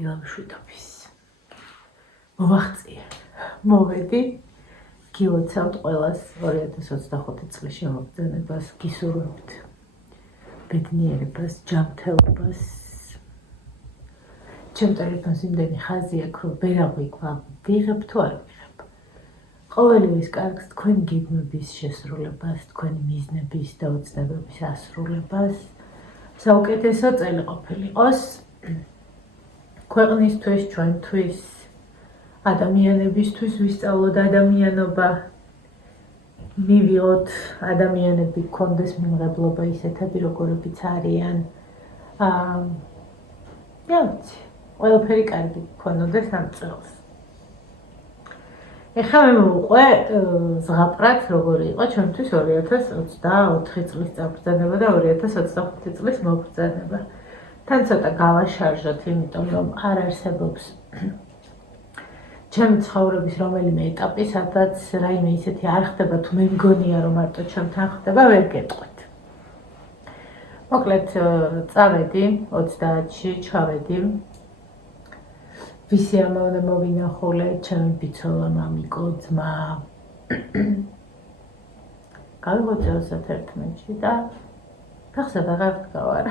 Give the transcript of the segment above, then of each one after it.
დილამშვიდობის. მოვახწია. მოვედი. გილოცავთ ყველას 2025 წლის შემოგზავნებას, გისურვებთ ბედნიერებას, ჯანმრთელობას. ჩემ ტელეფონს იმდენი ხაზი აქვს, რომ ვერავიგვარ ვიღებ თუ არ ვიღებ. ყოველივეს კარგს თქვენი გეგმების შესრულებას, თქვენი მიზნების და ოცნებების ასრულებას. საუკეთესო წელი ყოფილი იყოს ქვეყნისთვის, ჩვენთვის, ადამიანებისთვის, ვისწავლოთ ადამიანობა, მივიღოთ ადამიანები, გქონდეს მიმღებლობა ისეთები, როგორებიც არიან. ყველაფერი კარგი გქონოდეს ამ წელს. ეხლა მე მოვუყვე ზღაპრად, როგორი იყო ჩვენთვის 2024 წლის წაბრძანება და 2025 წლის მობრძანება. თან ცოტა გავაშარჟოთ, იმიტომ რომ არ არსებობს ჩემი ცხოვრების რომელიმე ეტაპი, სადაც რაიმე ისეთი არ ხდება, თუ მე მგონია, რომ მარტო ჩემთან ხდება, ვერ გეტყვით. მოკლედ, წავედი 30-ში, ჩავედი. ვისი ამავე მოვინახულე, ჩემი ბიცოლა, მამიკო, ძმა. გავიღოთ 31-ში და გახსოვთ აღარ ვდგავარ.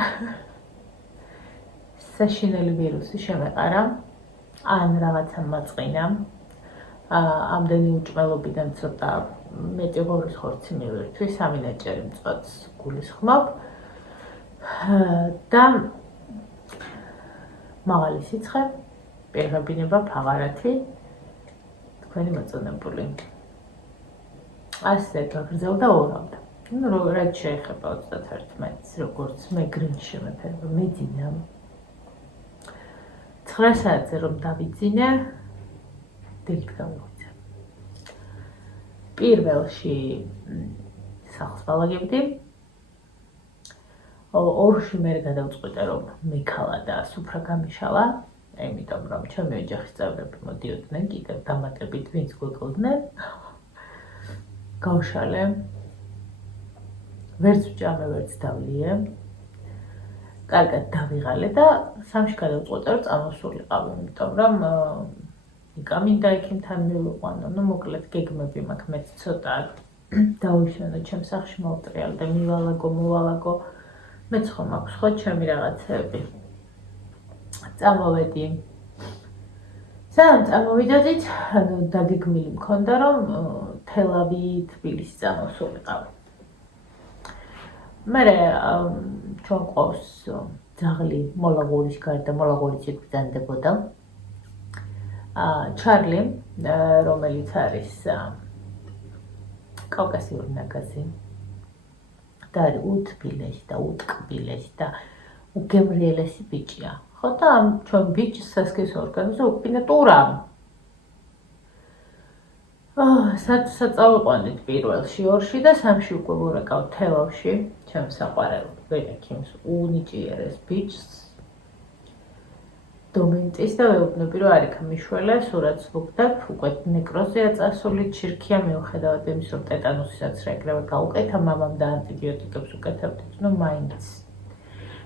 საშინელი ვირუსი შემეყარა. ან რაღაცა მაწყინა. ამდენი უჭმელობიდან ცოტა მეტი ღორის ხორცი მივირთვი, 3 ნაჭერი მწვადს გულისხმობ. და მაღალი სიცხე, პირღებინება, ფაღარათი, თქვენი მოწონებული. ასე გაგრძელდა ორავდა. რაც შეეხება 31-ს, როგორც მე გრინჩი მეფერება, მეძინა. 9 საათზე რომ დავიძინე, დილით გავიღვიძე. პირველში სახლს ვალაგებდი. ორში მე გადავწყვიტე, რომ მიქალა და სუფრა გამიშალა, იმიტომ რომ ჩემი ოჯახის წევრები მოდიოდნენ კიდევ დამატებით, ვინც გვეკლოდნენ. გავშალე. ვერც ვჭამე, ვერც დავლიე. კარგად დავიღალე და 3-ში გადავწყვეტე, რომ წამოსულიყავ, იმიტომ რომ მინდა ექიმთან მივიყვანო, მოკლედ გეგმები მაქვს, მეც ცოტა დავიშენო ჩემ სახლში მოვტრიალ და მოვალაგო. მეც ხომ აქვს ხო ჩემი რაღაცები. წამოვედი. სანამ წამოვიდოდით, დაგეგმილი მქონდა, რომ თელავი, თბილისი წამოსულიყავ. მერე ჩვენ ყავს ძაღლი მოლაღურის გარდა, მოლაღურიც იქ ბრძანდებოდა. ჩარლი, რომელიც არის კავკასიური ნაგაზი და უთბილესი და უტკბილესი და უგემრიელესი ბიჭია. ხო და ამ ჩვენ ბიჭს სასქესო ორგანოზე უკბინა ტურა. საწავიყვანით პირველში, 2-ში და 3-ში უკვე ვურეკავ თელავში, ჩემს საყვარელ ვერექიმს უნიჭიერეს ბიჭს. დომენტის და ვეუბნები, რომ არ იქ მიშველე, სურათს ვუგდებ, უკვე ნეკროზია წასული, ჩირქია მიუხედავად იმის, რომ ტეტანუსისაც ეგრევე გაუკეთა, მამამ და ანტიბიოტიკებს უკეთებდით, მაინც.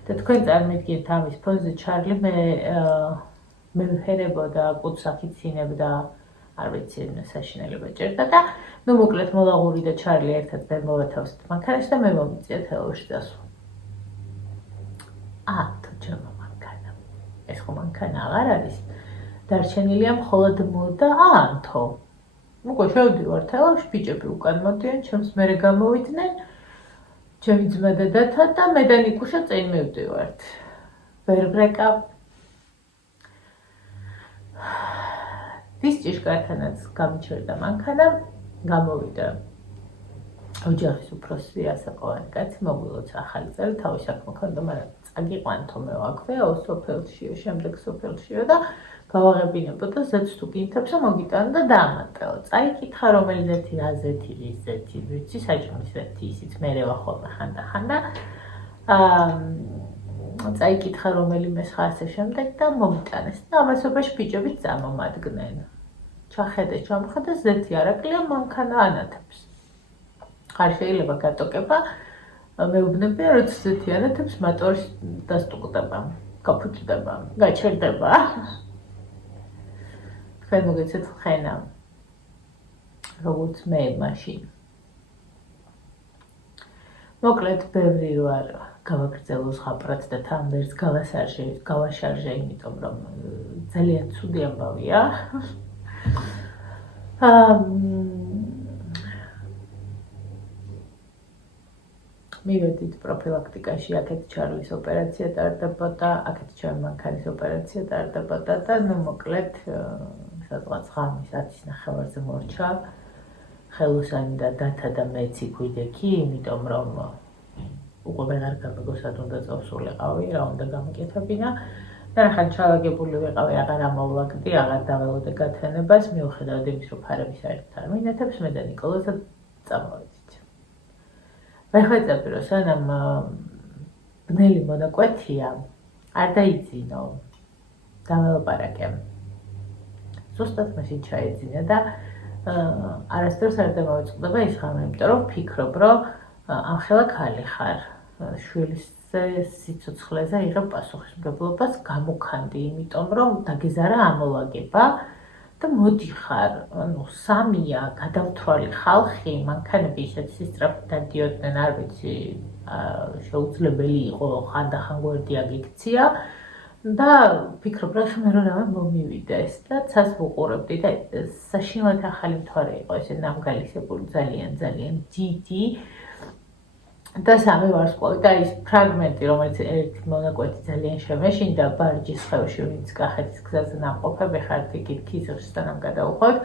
და თქვენ წარმოიდგინეთ ამის ფონზე ჩარლი მე ვფერებოდა, კუცახით ცინებდა, არ ვიცი, საშინელება ჭერდა და მოკლედ მოლაღური და ჩარლი ერთად ვერ მოვეთავსეთ მანქანაში და მე მომიწია თელავში დასვა. თუ ჩემო მანქანა. ეს ხო მანქანა აღარ არის. დარჩენილია მხოლოდ მო და ანთო. უკვე შევდივარ თელავში, ბიჭები უკან მოდიან, ჩემს მერე გამოვიდნენ. ჩემი ძმა და დათა და მე და ნიკუშა წინ მივდივართ. ვერ ვრეკავ. დის ჭიშკართანაც გამიჩერდა მანქანა, გამოვიდა ოჯახის უფროსი ასაყოვანი კაცი, მოგვილოცა ახალი წელი, თავი საქმე ქონდა, მაგრამ წაგიყვანთო მე აქვეო, სოფელშიო, შემდეგ სოფელშიო და გავაღებინებოდა ზეთს თუ გინთებსო მოგიტანო და დაამატეო. წაიკითხა რომელი ზეთი, რა ზეთი, რის ზეთი, ვიცი, საჭმლის ზეთი, ისიც მერევა ხოლმე ხანდახან და წაიკითხა რომელიმე სხვა ასე შემდეგ და მომიტანეს და ამასობაში ბიჭებიც წამომადგნენ. ჩახედე, ჩამოხედე, ზეთი არაკლია, მანქანა ანათებს. არ შეიძლება გატოკება, მეუბნებია, რომ ზეთი ანათებს, მოტორის დასტუკდება. გაფუჭდება, გაჩერდება. თქვენ მოგეცეთ ხენა. როგორც მე მაშინ. მოკლედ ბევრი რო არ გავაგრძელო ზღაპრად და თანდერს გავაშარჟე, იმიტომ რომ ძალიან ცუდი ამბავია. მივედით პროფილაქტიკაში, აქეთ ჩარლის ოპერაცია ტარდებოდა, აქეთ ჩემი მანქანის ოპერაცია ტარდებოდა და ნუ მოკლედ სადღაც ღამის 10:30-ზე მორჩა ხელოსანი და დათა და მეც იქვიდექი, იმიტომ რომ უკვე ვეღარ გამიგოსად უნდა წავსულიყავი, რა უნდა გამიკეთებინა და ახლა ჩალაგებული ვიყავი, აღარ ამოვლაგდი, აღარ დაველოდე გათენებას, მიუხედავად იმის, რომ ფარები საერთოდ არ მინეთებს, მე და ნიკოლოზა წამოვედით. ვეხვეწები, რომ სანამ ბნელი მონაკვეთია, არ დაიძინო, დაველაპარაკე. ზუსტად მაშინ ჩაეძინა და არასდროს არ დამოვიწყდება ის ღამე, იმიტომ რომ ვფიქრობ, რომ ამხელა ქალი ხარ, შვილის სიცოცხლეზე იღებ პასუხისმგებლობას, გამოქანდი, იმიტომ რომ დაგეზარა ამოლაგება და მოდიხარ, ანუ სამია გადავთვალი ხალხი, მანქანები ისეთი სწრაფად დადიოდნენ, არ ვიცი, შეუძლებელი იყო ხანდახან გვერდი აგიქცია და ვფიქრობ, რა ხომ რა მომივიდეს და ცას ვუყურებდი და საშინლად ახალი მთვარე იყო, ესე ნამგალისებული ძალიან დიდი და სამი ვარსკვლავი და ის ფრაგმენტი, რომელიც ერთი მონაკვეთი ძალიან შემეშინდა ბარჯის ხევში, ვინც კახეთის გზაზე ნამყოფები ხართ, იქით ქიზიყშისთან გადავუხოთ,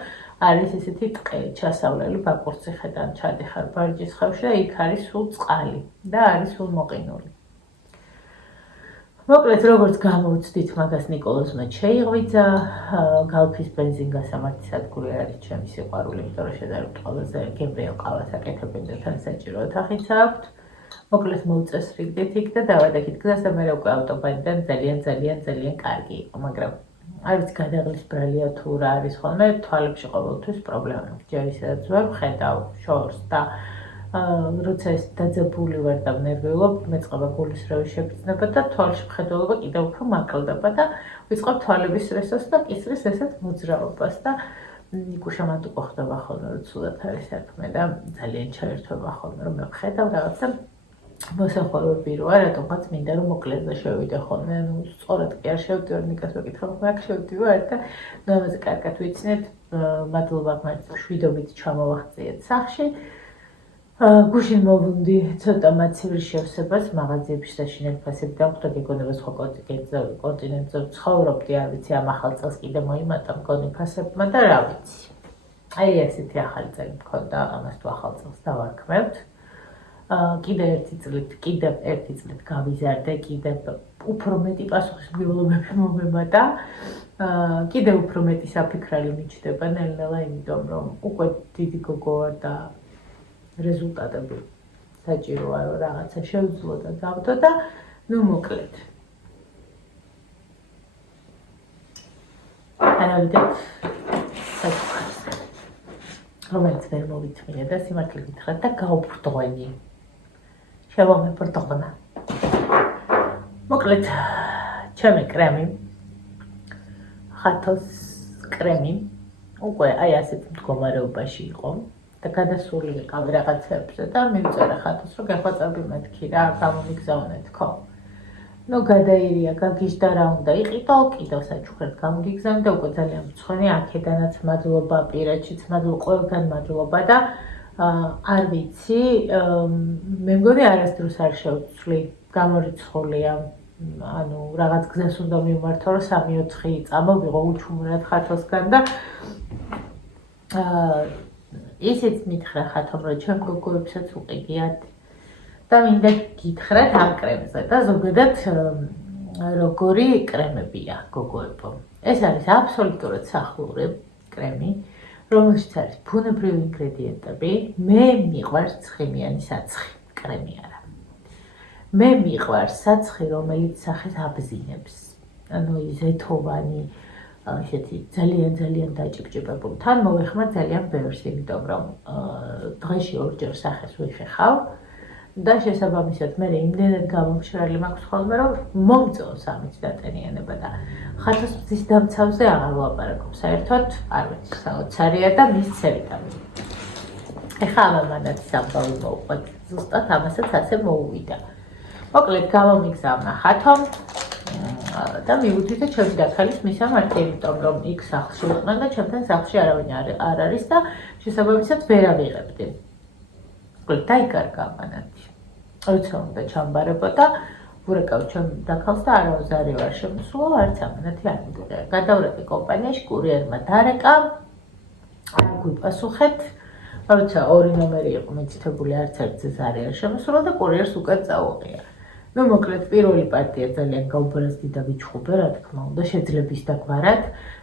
არის ესეთი ტყე, ჩასავლელი ბაკურციხედან ჩადიხარ ბარჯის ხევში და იქ არის სულ წყალი და არის სულ მოყინული. მოკლედ, როგორც გამოვცდით, მაგას ნიკოლოზმა შეიღვიძა, გალფის ბენზინგასამართი სადგური არის ჩემი სიყვარული, იმიტომ რომ შედარებით ყველაზე გემრიელ ყავას აკეთებენ და თან საჭირო ოთახიც აქვთ. მოკლედ მოვწესრიგდით იქ და დავადექით გზას და მე უკვე ავტობანიდან ძალიან კარგი იყო, მაგრამ არ ვიცი გადაღლის ბრალია თუ რა არის ხოლმე, თვალებში ყოველთვის პრობლემა. ჯერ ისედაც ვერ ვხედავ შორს და როცა ეს დაძაბული ვარ და ვნერვიულობ, მეწყობა გულისრევის შეფიცნება და თვალში მხედველობა კიდევ უფრო მაკლდება და ვიწყებ თვალების სრესოს და კისრის ესეთ მოძრაობას და ნიკუშამანტუკო ხდება ხოლმე, რომ ცუდად არის საქმე და ძალიან ჩაერთვება ხოლმე, რომ მე ვხედავ რაღაცა მოსახვალები როა, რატომღაც მინდა რომ მოკლეზე შევიდე ხოლმე, ანუ სწორად კი არ შევდივარ, ნიკას ვეკითხავ, მაგ შევდივარ და ამაზე კარგად ვიცინეთ, მადლობა მათ შვიდობით ჩამოვაღწიეთ სახლში. გუშინ მოვუნდი ცოტა მაცივრის შევსებას მაღაზიებში საშინელ ფასები დამხვდა გეგონება სხვა კონტინენტზე ცხოვრობდი, არ ვიცი ამ ახალ წელს კიდე მოიმატა მგონი ფასებმა და რა ვიცი. აი ესეთი ახალი წელი მქონდა, ამას თუ ახალ წელს დავარქმევთ. კიდევ ერთი წლით გავიზარდე, კიდევ უფრო მეტი პასუხისმგებლობები მომემატა, კიდევ უფრო მეტი საფიქრალი მიჩნდება ნელ-ნელა, იმიტომ რომ უკვე დიდი გოგო ვარ და რეზულტატები საჭიროა რომ რაღაცა შევძლო და დავდო და ნუ მოკლედ. ანავიდეთ საჩუქარს, რომელიც ვერ მოვიწმინე და სიმართლე გითხრათ და გაუბრდღვენი. შევამებრდღვნა. მოკლედ, ჩემი კრემი, ხათოს კრემი, უკვე აი ასეთ მდგომარეობაში იყო. და გადასული ვიყავი რაღაცებზე და მივწერა ხათოს, რომ გახვაწები მეთქი რა, გამომიგზავნე თქო. ნუ გადაირია, გაგიჟდა რა უნდა იყიდო, კიდევ საჩუქრად გამოგიგზავნე და უკვე ძალიან მწვანე, აქედანაც მადლობა, პირადშიც მადლობა, ყველგან მადლობა და არ ვიცი, მე მგონი არასდროს არ შევცვლი, გამორიცხულია, ანუ რაღაც გზას უნდა მივმართო, რომ 3-4 წამოვიღო უჩუმრად ხათოსგან და ისიც მითხრა ხათომ, რომ ჩვენ გოგოებსაც უყიდიათ და მინდა გითხრათ ამ კრემზე და ზოგადად როგორი კრემებია გოგოებო. ეს არის აბსოლუტურად სახლური კრემი, რომელშიც არის ბუნებრივი ინგრედიენტები. მე მიყვარს ცხიმიანი საცხი, კრემი არა. მე მიყვარს საცხი, რომელიც სახეს აბზინებს. ანუ ზეთოვანი ესეთი ძალიან დაჭიბჭებებული. თან მოვეხმარ ძალიან ბევრს, იმიტომ რომ დღეში 2 ჯერ სახეს ვიხეხავ და შესაბამისად მე იმდენად გამომშრალი მაქვს ხოლმე რომ მომწონს ამით დატენიანება და ხათოს მზის დამცავზე აღარ ვლაპარაკობ საერთოდ არ ვიცი საოცარია და მის ცერიტამი ეხლა ამანაც ამბავი მოვყვეთ ზუსტად ამასაც ასე მოუვიდა მოკლედ გამომიგზავნა ხათომ და მივუძვით და ჩემი დაქალის მისამართი იმიტომ რომ იქ სახლში იყვნენ და ჩემთან სახლში არავინ არ არის და შესაბამისად ვერ ავიღებდი დაიკარგა ამანათი როცა უნდა ჩამბარებოდა ვურეკავ ჩემ დაქალს და არავზარი ვარ შემოსულა არც ამანათი არ მიგიღია გადავრეყი კომპანიაში კურიერმა დარეკა არ გვიპასუხეთ როცა ორი ნომერი იყო მითითებული არც ერთზე ზარი არ შემოსულა და კურიერს უკან წაუღია ну მოკლედ პირველი პარტია ძალიან გაუბრაზდი და ვიჩხუბე რა თქმა უნდა შეძლების დაგვარად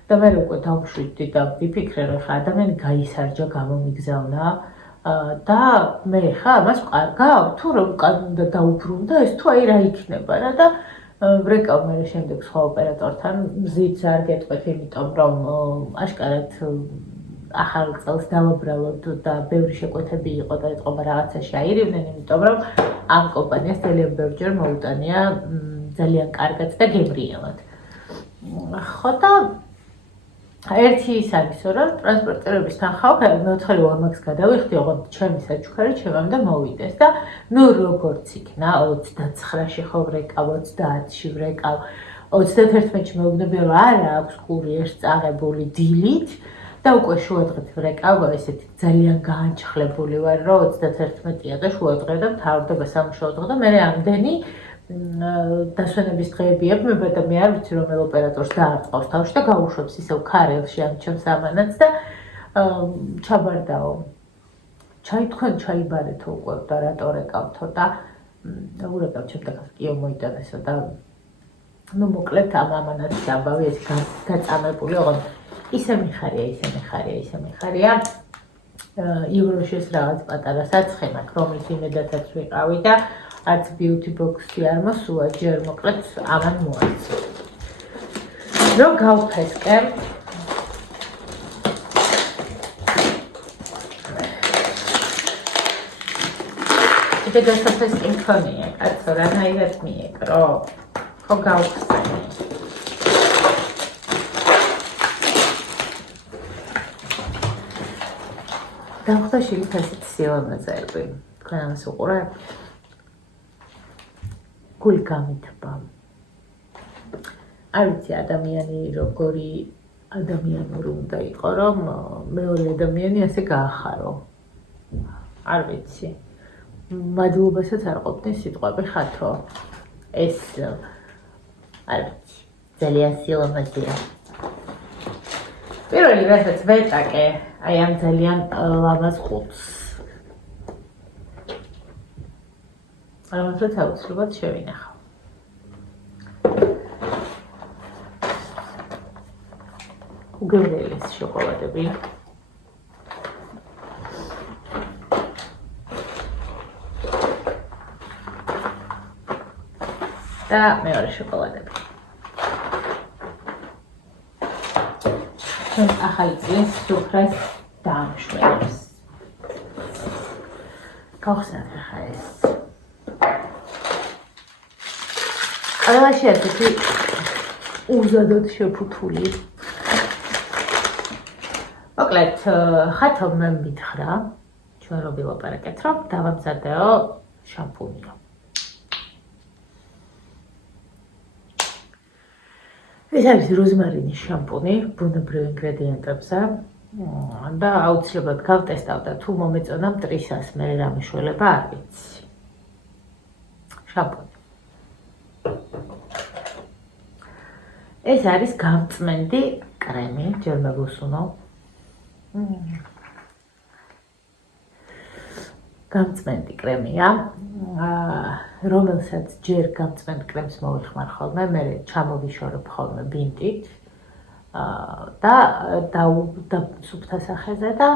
და მე უკვე დავშვიდდი და ვიფიქრე რომ ხა ადამიანი გაისარჯა გამომიგზავნა და მე ხა მას ვყარგავ თუ რომ უკან უნდა დაუბრუნდა ეს თუ აი რა იქნება რა და ვრეკავ მე შემდეგ სხვა ოპერატორთან მზიც არ გეტყვით იმიტომ რომ აშკარად ახალ წელს დავაბრალოთ და ბევრი შეკვეთები იყო და ეთყობა რაღაცაში აირივნენ იმიტომ რომ ამ კომპანიას ძალიან ბევრჯერ მოუტანია ძალიან კარგად და გემრიელად ხო და ერთი ის არის რომ ტრანსპორტერების თანხავა მე-4 ლამაკს გადავიხდი ოღონდ ჩემი საჩუქარი ჩემამდე მოვიდეს და ნუ როგორც იქნა 29-ში ხო ვრეკავ 30-ში ვრეკავ 31-ში მეუბნები რომ არა აქვს კურიერს წაღებული დილით და უკვე შუადღეთ ვრეკავ ესეთი ძალიან გაანჩხლებული ვარ რომ 31-ია და შუადღე და მთავრდება სამუშაო დღე და მე ამდენი დასვენების დღეები ებმება და მე არ ვიცი რომელ ოპერატორს დაარტყავს თავში და გაუშვებს ისევ ქარელში ამ ჩემს ამანაც და ჩაბარდაო ჩაი თქვენ ჩაიბარეთო უკვე და რატო რეკავთო და ურეკავ ჩემთან კიო მოიტანესო და ну მოკლედ ამ ამანაცის ამბავი ეს გაწამებული ოღონდ ისე მიხარია ივროშეს რაღაც პატარა საცხენა რომლის იმედათაც ვიყავი და არც beauty box-ი არ მოსულა ჯერ მოკლედ ამან მოაწყო რომ გავფესკე კიდე დასაფესკი მქონია კაცო რანაირად მიეკრო ხო გავხსენე დავხდა შილიფასით სილამაზები თქვენ ამას უყურებთ გული გამითბა არ ვიცი ადამიანი როგორი ადამიანური უნდა იყო რომ მეორე ადამიანი ასე გაახარო არ ვიცი მადლობასაც არ ყოფნის სიტყვები ხათო ეს არ ვიცი ძალიან სილამაზია პირველი რასაც ვეტაკე აი ამ ძალიან ლამაზ ხუთს რომელსაც აუცილებლად შევინახავ უგემრიელი შოკოლადები და მეორე შოკოლადები ახალი წლის სუფრას დაამშვენებს გავხსენებ ხა ეს ყველაში ასეთი უზადოდ შეფუთული მოკლედ ხათო მე მითხრა ჩვენ რო ვილაპარაკეთ რომ დავამზადეო შამპუნიო ეს არის როზმარინის შამპუნი ბუნებრივ ინგრედიენტებზე და აუცილებლად გავტესტავ და თუ მომეწონა მტრისას მე რა მიშველება არ ვიცი შამპუნი ეს არის გამწმენდი კრემი ჯერ მეგუსუნო გამწმენდი კრემია რომელსაც ჯერ გამწმენდ კრემს მოვიხმარ ხოლმე მე ჩამოვიშორებ ხოლმე ბინტით და სუფთა სახეზე და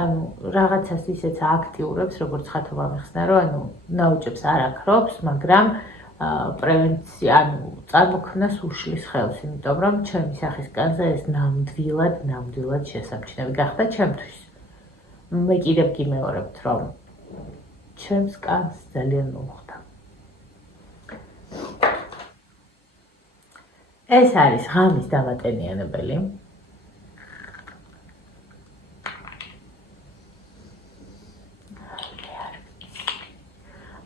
ანუ რაღაცას ისეც აქტიურებს როგორც ხათობა მიხსნა რომ ანუ ნაუჭებს არ აქრობს მაგრამ პრევენცია ანუ წარმოქმნას უშლის ხელს იმიტომ რომ ჩემი სახის კანზე ეს ნამდვილად შესამჩნევი გახდა ჩემთვის მე კიდევ გიმეორებთ რომ ჩემს კანს ძალიან მოუხდა. ეს არის ღამის დამატენიანებელი.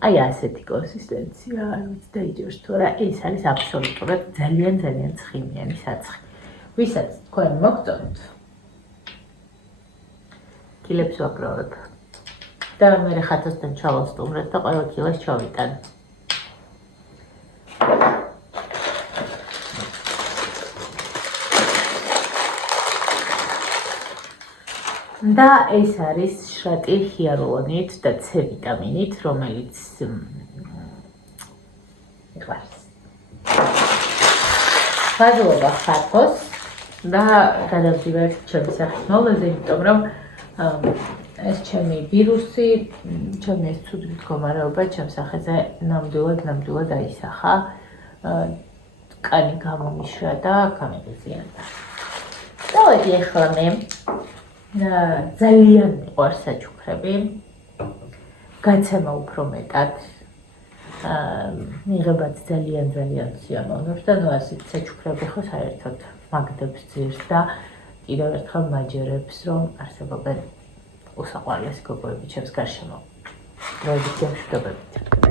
აი ასეთი კონსისტენცია, არ ვიცი დაიჯერს თუ არა, ეს არის აბსოლუტურად ძალიან ცხიმიანი საცხი. ვისაც თქვენ მოგწონთ, კილებს ვაგროვებ და მე ხათასთან ჩავასტუმრებ და ყველა კილოს ჩავიტან. და ეს არის შრატი ჰიალურონით და C ვიტამინით, რომელიც მიყვარს. ვაძლევ ხათოს და გადავდივარ ჩემი სახის მოვლაზე, იმიტომ რომ ეს ჩემი ვირუსი, ჩემი ეს ცუდი მდგომარეობა ჩემს სახეზე ნამდვილად აისახა. კანი გამომიშრა და გამეგზიანდა. დავედი ახლა მე ძალიან მიყვარს საჩუქრები, გაცემა უფრო მეტად, მიღებაც ძალიან სიამოვნებს და ნუ ასეთ საჩუქრები ხო საერთოდ მაგდებს ძირს და კიდევ ერთხელ მაჯერებს, რომ არსებობენ უსაყვარლესი გოგოები ჩემს გარშემო. დროებით გემშვიდობებით.